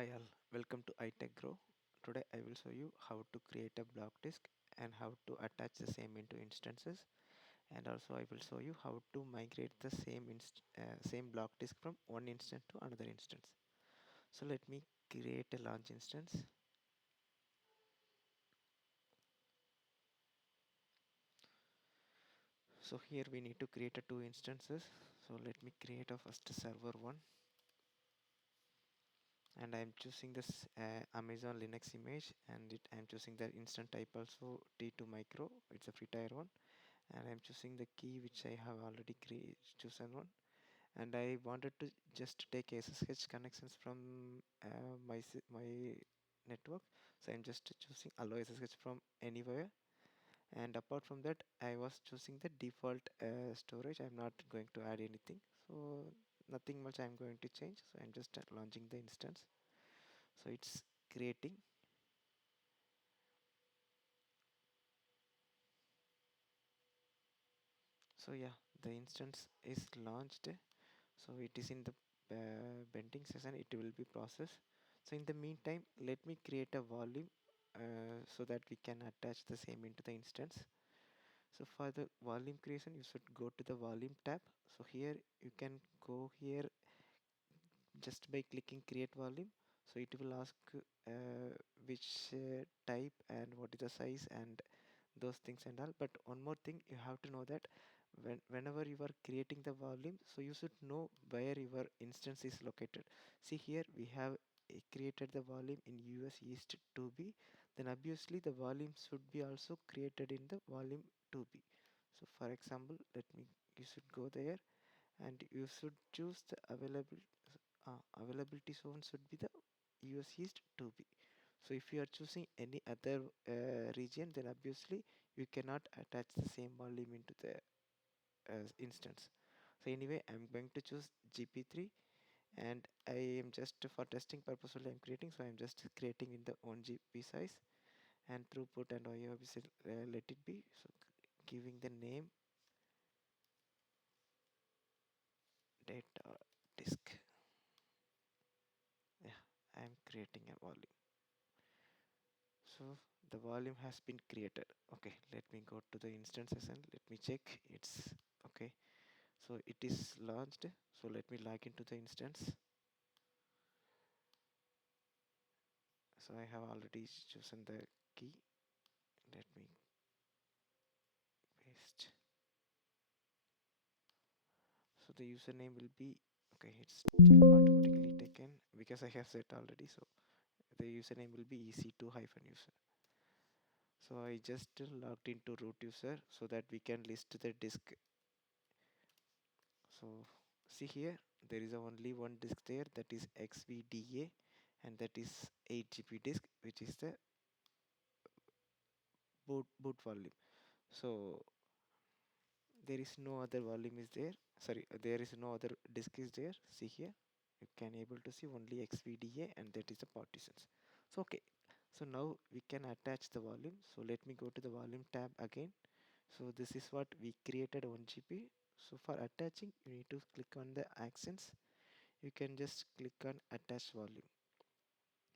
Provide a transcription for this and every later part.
Hi all, welcome to iTech Grow. Today I will show you how to create a block disk and how to attach the same into instances, and also I will show you how to migrate the same block disk from one instance to another instance. So let me create a launch instance. So here we need to create a two instances. So let me create a first server one, and I am choosing this Amazon Linux image, and I am choosing the instant type also T2 micro. It's a free tier one, and I'm choosing the key which I have already chosen one, and I wanted to just take SSH connections from my network, so I'm just choosing allow SSH from anywhere. And apart from that, I was choosing the default storage. I'm not going to add anything, so nothing much I'm going to change. So I'm just launching the instance, so it's creating. So yeah, the instance is launched. So it is in the bending session, it will be processed. So in the meantime, let me create a volume so that we can attach the same into the instance. So for the volume creation, you should go to the volume tab. So here you can go here just by clicking create volume. So it will ask which type and what is the size and those things and all. But one more thing, you have to know that whenever you are creating the volume, so you should know where your instance is located. See here we have created the volume in US East 2B, then obviously the volume should be also created in the volume 2B. So for example, let me you should go there, and you should choose the availability zone should be the US East 2B. So if you are choosing any other region, then obviously you cannot attach the same volume into the instance. So anyway, I'm going to choose GP3, and I am just for testing purpose only I'm creating. So I'm just creating in the 1 GB size, and throughput and IO let it be. So giving the name data disk. Yeah, I'm creating a volume. So the volume has been created. Okay, let me go to the instances and let me check it's okay. So it is launched. So let me log into the instance. So I have already chosen the key. Let me paste. So the username will be okay. It's automatically taken because I have set already. So the username will be ec2-user. So I just logged into root user so that we can list the disk. So see here, there is only one disk there, that is XVDA, and that is 8 GB disk, which is the boot volume. So there is no other volume is there. Sorry, there is no other disk is there. See here, you can able to see only XVDA, and that is the partitions. So okay, so now we can attach the volume. So let me go to the volume tab again. So this is what we created 1 GB. So for attaching, you need to click on the actions. You can just click on attach volume,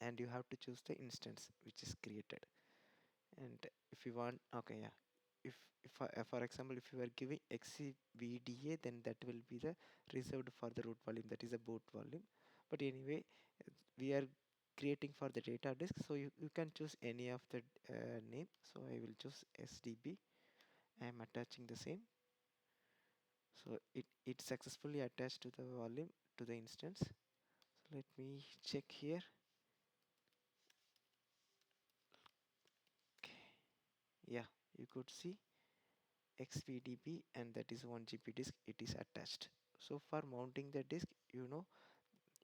and you have to choose the instance which is created. And if you want, okay, yeah, if for example, if you are giving xvda, then that will be the reserved for the root volume, that is a boot volume. But anyway, we are creating for the data disk, so you can choose any of the name. So I will choose sdb. I am attaching the same. So it successfully attached to the volume to the instance. So let me check here. Okay, yeah, you could see xvdb, and that is 1 GB disk, it is attached. So for mounting the disk,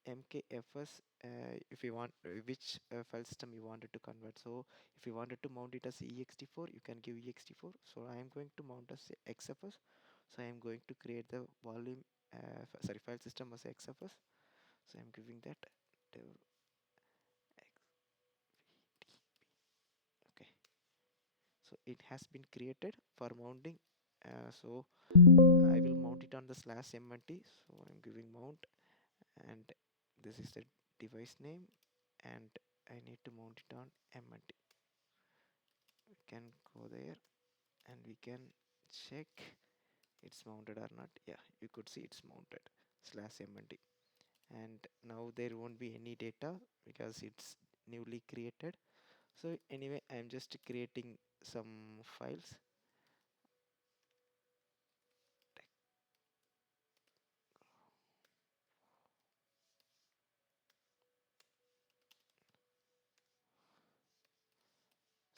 mkfs, if you want which file system you wanted to convert. So if you wanted to mount it as ext4, you can give ext4. So I am going to mount as xfs. So I am going to create the volume sorry, file system as xfs. So I'm giving that dev okay. So it has been created for mounting. So I will mount it on the /mnt. So I'm giving mount, and this is the device name. and I need to mount it on MNT. We can go there and we can check it's mounted or not. Yeah, you could see it's mounted /MNT, and now there won't be any data because it's newly created. So anyway, I'm just creating some files.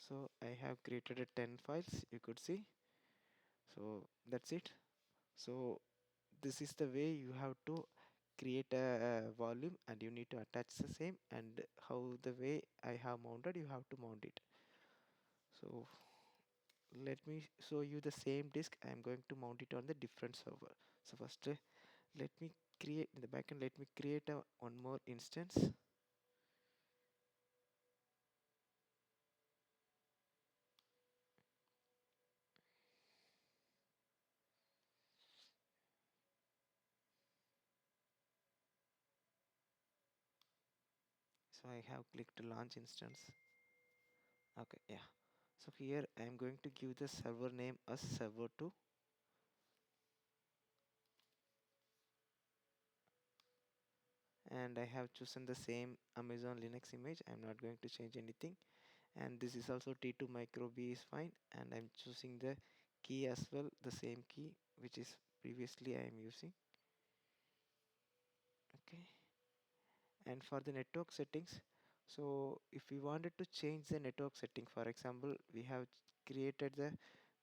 So I have created a 10 files, you could see. So that's it. So this is the way you have to create a volume, and you need to attach the same, and how the way I have mounted, you have to mount it. So let me show you the same disk. I am going to mount it on the different server. So first let me create in the backend, let me create a one more instance. So I have clicked launch instance. Okay, yeah. So here I am going to give the server name as server2, and I have chosen the same Amazon Linux image. I'm not going to change anything, and this is also T2 micro B is fine, and I'm choosing the key as well, the same key which is previously I am using. Okay, and for the network settings, so if we wanted to change the network setting, for example, we have created the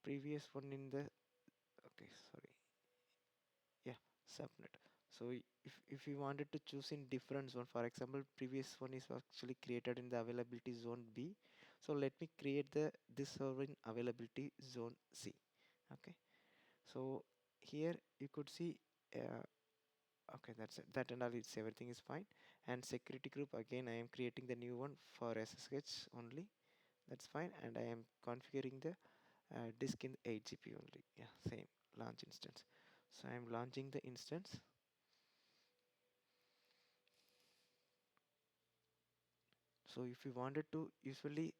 previous one in the, okay, sorry, yeah, subnet. So if you wanted to choose in different zone, for example, previous one is actually created in the availability zone B, so let me create the this server in availability zone C. Okay, so here you could see, okay, that's it, that and all, it's everything is fine. And security group, again I am creating the new one for SSH only, that's fine. And I am configuring the disk in 8 GB only. Yeah, same launch instance. So I am launching the instance. So if you wanted to usually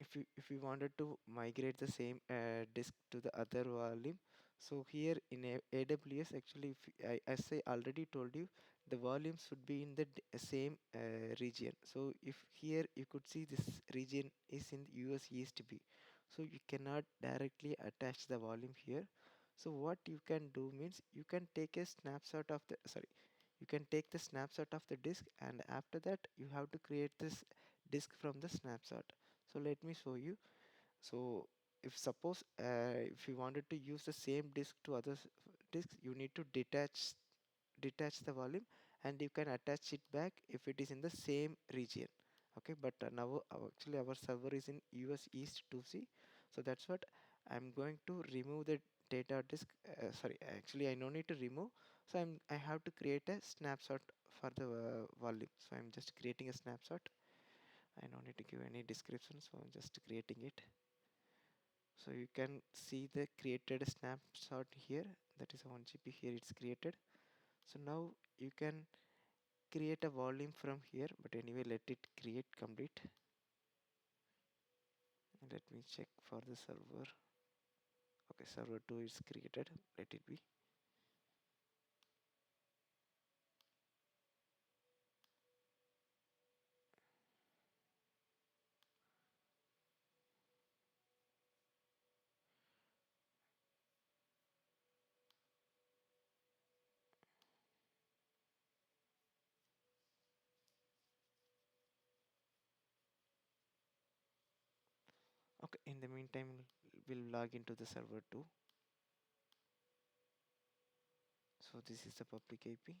if you wanted to migrate the same disk to the other volume, so here in AWS, actually, as I already told you, the volume should be in the same region. So if here you could see this region is in US East B, so you cannot directly attach the volume here. So what you can do means, you can take a snapshot of the, sorry, you can take the snapshot of the disk, and after that you have to create this disk from the snapshot. So let me show you. So if suppose if you wanted to use the same disk to other disks, you need to detach the volume, and you can attach it back if it is in the same region. Okay, but now actually our server is in US East 2C, so that's what I'm going to remove the data disk. Sorry, actually I no need to remove. So I have to create a snapshot for the volume. So I'm just creating a snapshot. I don't need to give any description, so I'm just creating it. So you can see the created snapshot here, that is 1 GB, here it's created. So now you can create a volume from here, but anyway, let it create complete. Let me check for the server. Okay, server 2 is created, let it be. Okay, in the meantime, we'll log into the server 2. So this is the public IP.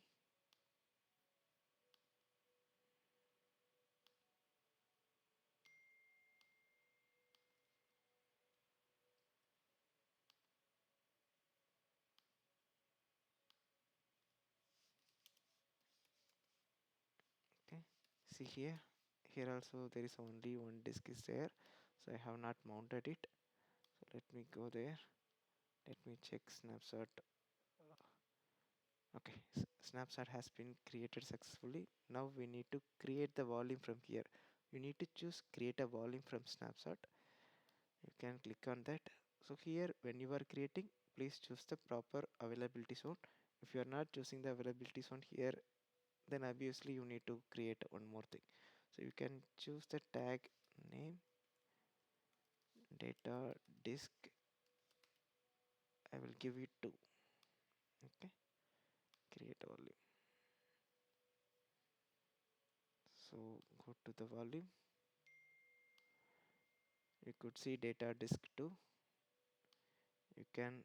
Okay, see here also there is only one disk is there, so I have not mounted it. So let me go there, let me check snapshot. Okay, snapshot has been created successfully. Now we need to create the volume from here. You need to choose create a volume from snapshot. You can click on that. So here when you are creating, please choose the proper availability zone. If you are not choosing the availability zone here, then obviously you need to create one more thing. So you can choose the tag name data disk. I will give it 2. Okay, create volume. So go to the volume. You could see data disk 2. You can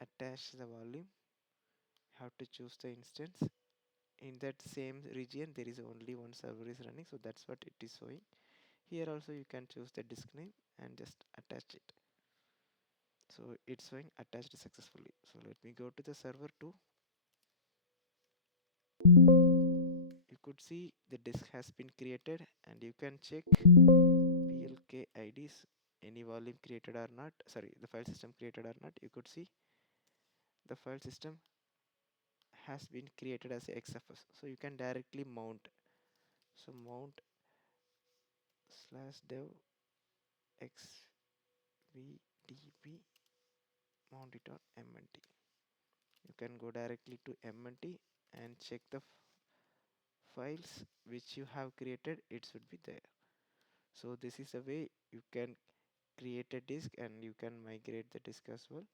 attach the volume. Have to choose the instance. In that same region there is only one server is running, so that's what it is showing. Here also you can choose the disk name and just attach it. So it's showing attached successfully. So let me go to the server 2. You could see the disk has been created, and you can check plk ids, any volume created or not, sorry, the file system created or not. You could see the file system has been created as xfs, so you can directly mount. So mount /dev xvdb, mount it on mnt. You can go directly to mnt and check the files which you have created. It should be there. So this is a way you can create a disk and you can migrate the disk as well.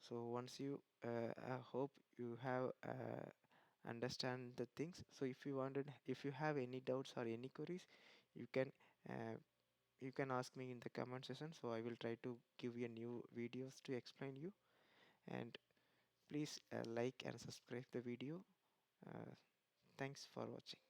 So once you I hope you have understand the things. So if you have any doubts or any queries, you can uh, you can ask me in the comment section, so I will try to give you new videos to explain you. And please like and subscribe the video. uh, Thanks for watching.